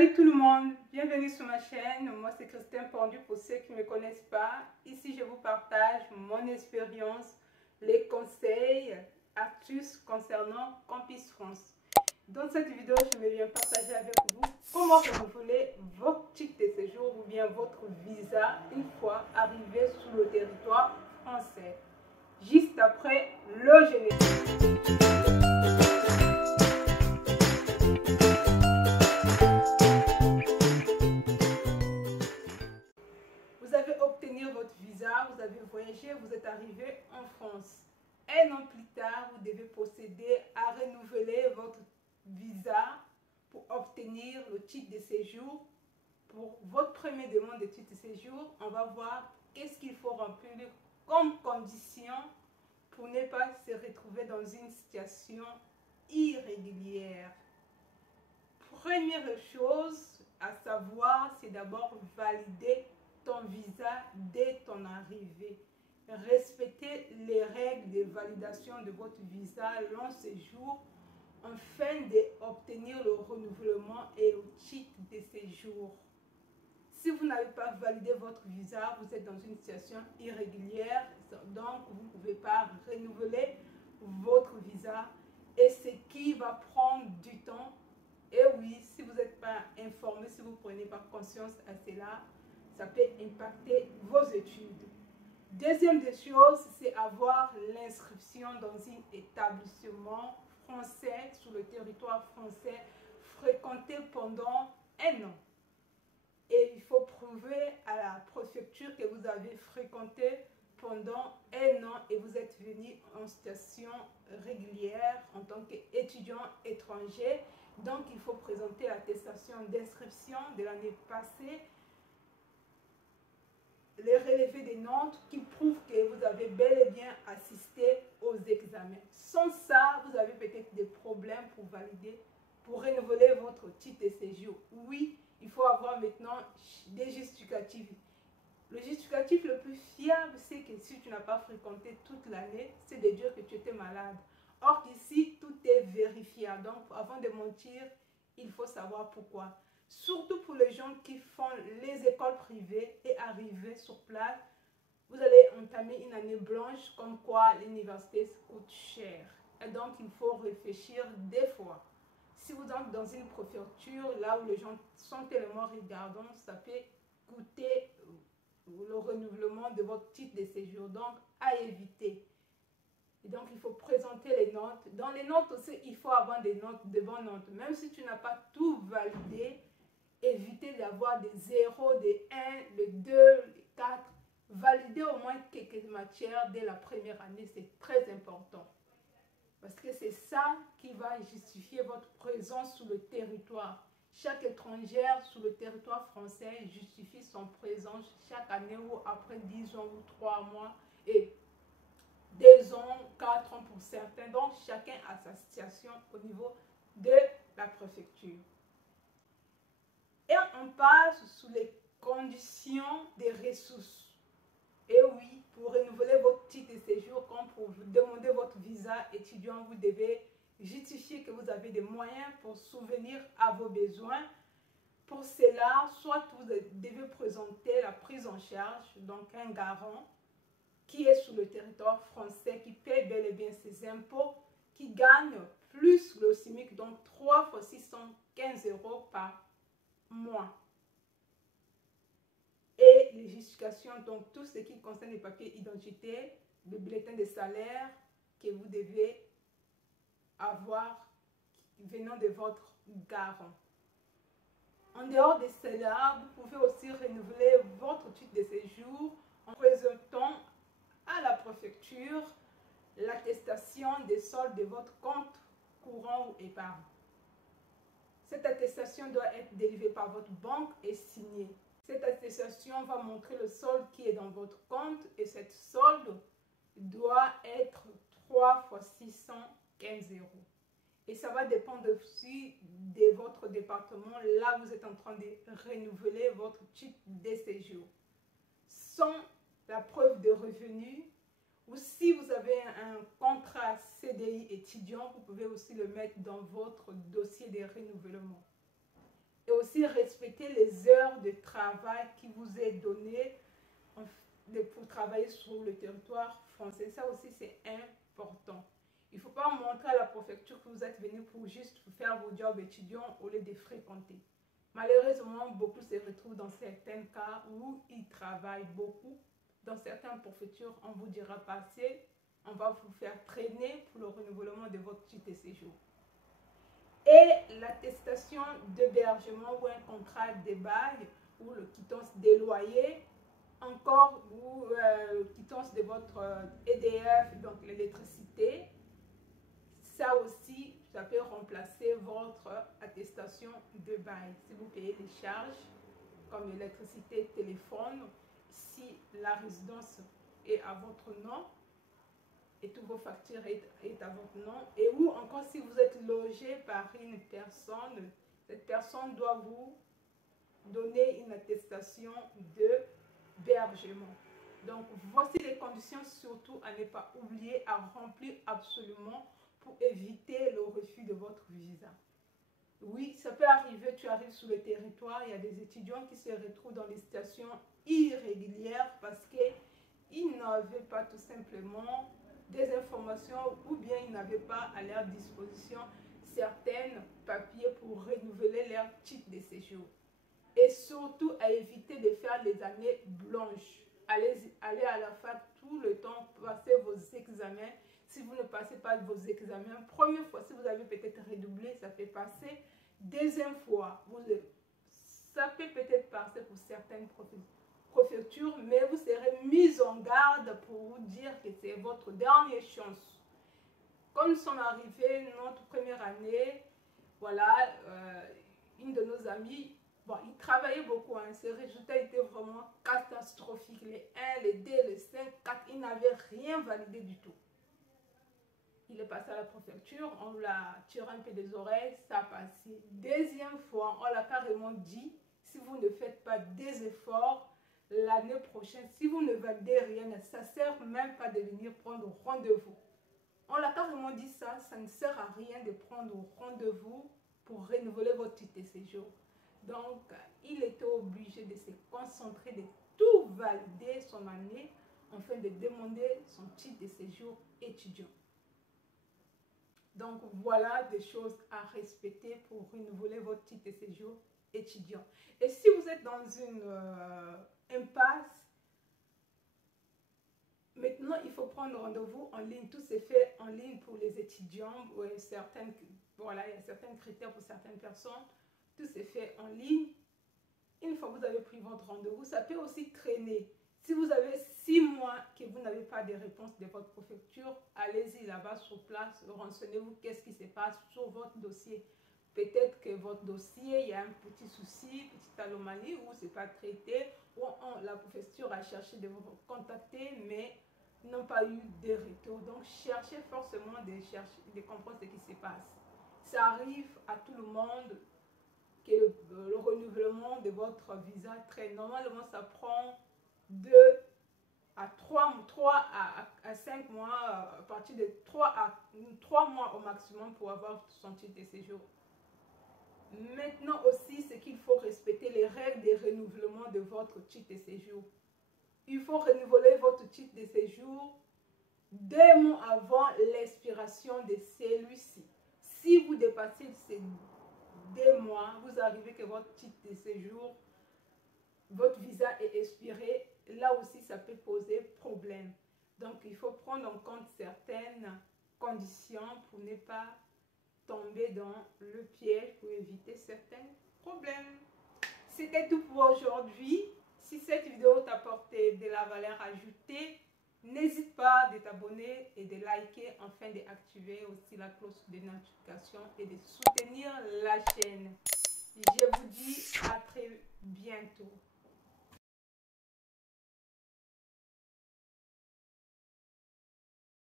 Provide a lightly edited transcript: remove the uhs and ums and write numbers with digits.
Salut tout le monde, bienvenue sur ma chaîne. Moi c'est Christine Pendu pour ceux qui ne me connaissent pas. Ici je vous partage mon expérience, les conseils, astuces concernant Campus France. Dans cette vidéo, je vais bien partager avec vous comment renouveler votre titre de séjour ou bien votre visa une fois arrivé sur le territoire français. Juste après le générique. Vous avez obtenu votre visa, vous avez voyagé, vous êtes arrivé en France. Un an plus tard, vous devez procéder à renouveler votre visa pour obtenir le titre de séjour. Pour votre première demande de titre de séjour, on va voir qu'est-ce qu'il faut remplir comme condition pour ne pas se retrouver dans une situation irrégulière. Première chose à savoir, c'est d'abord valider ton visa dès ton arrivée. Respectez les règles de validation de votre visa long séjour afin d'obtenir le renouvellement et le titre de séjour. Si vous n'avez pas validé votre visa, vous êtes dans une situation irrégulière, donc vous ne pouvez pas renouveler votre visa et ce qui va prendre du temps. Et oui, si vous n'êtes pas informé, si vous ne prenez pas conscience à cela, ça peut impacter vos études. Deuxième des choses, c'est avoir l'inscription dans un établissement français sur le territoire français fréquenté pendant un an. Et il faut prouver à la préfecture que vous avez fréquenté pendant un an et vous êtes venu en situation régulière en tant qu'étudiant étranger. Donc, il faut présenter l'attestation d'inscription de l'année passée, les relevés des notes qui prouvent que vous avez bel et bien assisté aux examens. Sans ça, vous avez peut-être des problèmes pour valider, pour renouveler votre titre de séjour. Oui, il faut avoir maintenant des justificatifs. Le justificatif le plus fiable, c'est que si tu n'as pas fréquenté toute l'année, c'est de dire que tu étais malade. Or ici, tout est vérifiable. Donc, avant de mentir, il faut savoir pourquoi. Surtout pour les gens qui font les écoles privées et arriver sur place, vous allez entamer une année blanche comme quoi l'université coûte cher. Et donc, il faut réfléchir des fois. Si vous entrez dans une préfecture, là où les gens sont tellement regardants, ça peut coûter le renouvellement de votre titre de séjour. Donc, à éviter. Et donc, il faut présenter les notes. Dans les notes aussi, il faut avoir des notes, de bonnes notes. Même si tu n'as pas tout validé, évitez d'avoir des 0, des 1, des 2, des 4. Validez au moins quelques matières dès la première année. C'est très important. Parce que c'est ça qui va justifier votre présence sur le territoire. Chaque étrangère sur le territoire français justifie son présence chaque année ou après 10 ans ou 3 mois et 2 ans, 4 ans pour certains. Donc, chacun a sa situation au niveau de la préfecture. Et on passe sur les conditions des ressources. Et oui, pour renouveler votre titre de séjour, comme pour demander votre visa étudiant, vous devez justifier que vous avez des moyens pour subvenir à vos besoins. Pour cela, soit vous devez présenter la prise en charge, donc un garant qui est sur le territoire français, qui paie bel et bien ses impôts, qui gagne plus le SMIC, donc 3 fois 615 € par mois. Et les justifications, donc tout ce qui concerne les papiers d'identité, le bulletin de salaire que vous devez avoir venant de votre garant. En dehors de cela, vous pouvez aussi renouveler votre titre de séjour en présentant à la préfecture l'attestation des soldes de votre compte courant ou épargne. Cette attestation doit être délivrée par votre banque et signée. Cette attestation va montrer le solde qui est dans votre compte et cette solde doit être 3 fois 615 €. Et ça va dépendre aussi de votre département, là où vous êtes en train de renouveler votre titre de séjour. Sans la preuve de revenus, ou si vous avez un contrat CDI étudiant, vous pouvez aussi le mettre dans votre dossier de renouvellement. Et aussi respecter les heures de travail qui vous est donné pour travailler sur le territoire français. Ça aussi, c'est important. Il ne faut pas montrer à la préfecture que vous êtes venu pour juste faire vos jobs étudiants au lieu de fréquenter. Malheureusement, beaucoup se retrouvent dans certains cas où ils travaillent beaucoup. Dans certaines préfectures, on vous dira passer, on va vous faire traîner pour le renouvellement de votre titre de séjour. Et l'attestation d'hébergement ou un contrat de bail ou le quittance des loyers, encore ou quittance de votre EDF, donc l'électricité. Ça aussi, ça peut remplacer votre attestation de bail. Si vous payez des charges comme l'électricité, téléphone, si la résidence est à votre nom et toutes vos factures est à votre nom, et ou encore si vous êtes logé par une personne, cette personne doit vous donner une attestation d'hébergement. Donc, voici les conditions surtout à ne pas oublier, à remplir absolument pour éviter le refus de votre visa. Oui, ça peut arriver, tu arrives sur le territoire, il y a des étudiants qui se retrouvent dans des situations irrégulières parce qu'ils n'avaient pas tout simplement des informations ou bien ils n'avaient pas à leur disposition certains papiers pour renouveler leur titre de séjour. Et surtout à éviter de faire les années blanches. Allez à la fac tout le temps, passez vos examens. Si vous ne passez pas vos examens, première fois, si vous avez peut-être redoublé, ça peut passer. Deuxième fois, ça peut peut-être passer pour certaines préfectures, mais vous serez mis en garde pour vous dire que c'est votre dernière chance. Quand nous sommes arrivés, notre première année, voilà, une de nos amies, bon, il travaillait beaucoup, hein. Ses résultats étaient vraiment catastrophiques. Les 1, les 2, les 5, 4, il n'avait rien validé du tout. Il est passé à la préfecture, on l'a tiré un peu des oreilles, ça a passé. Deuxième fois, on l'a carrément dit, si vous ne faites pas des efforts, l'année prochaine, si vous ne validez rien, ça ne sert même pas de venir prendre rendez-vous. On l'a carrément dit ça ne sert à rien de prendre rendez-vous pour renouveler votre titre de séjour. Donc, il était obligé de se concentrer, de tout valider son année, afin de demander son titre de séjour étudiant. Donc, voilà des choses à respecter pour renouveler votre titre de séjour étudiant. Et si vous êtes dans une impasse, maintenant, il faut prendre rendez-vous en ligne. Tout s'est fait en ligne pour les étudiants. Voilà, il y a certains critères pour certaines personnes. Tout s'est fait en ligne. Une fois que vous avez pris votre rendez-vous, ça peut aussi traîner. Si vous avez 6 mois que vous n'avez pas de réponse de votre préfecture, allez-y là-bas sur place, renseignez-vous qu'est-ce qui se passe sur votre dossier. Peut-être que votre dossier, il y a un petit souci, petite anomalie, ou ce n'est pas traité, ou la préfecture a cherché de vous contacter, mais n'ont pas eu de retour. Donc, cherchez forcément de comprendre ce qui se passe. Ça arrive à tout le monde que le renouvellement de votre visa traîne. Normalement, ça prend 2 à 3 à 5 mois, à partir de 3 mois au maximum pour avoir son titre de séjour. Maintenant aussi, c'est qu'il faut respecter les règles de renouvellement de votre titre de séjour. Il faut renouveler votre titre de séjour 2 mois avant l'expiration de celui-ci. Si vous dépassez ces 2 mois, vous arrivez que votre titre de séjour, votre visa est expiré, là aussi ça peut poser problème. Donc il faut prendre en compte certaines conditions pour ne pas tomber dans le piège, pour éviter certains problèmes. C'était tout pour aujourd'hui. Si cette vidéo t'a apporté de la valeur ajoutée, n'hésite pas de t'abonner et de liker afin d'activer aussi la cloche de notification et de soutenir la chaîne. Je vous dis à très bientôt.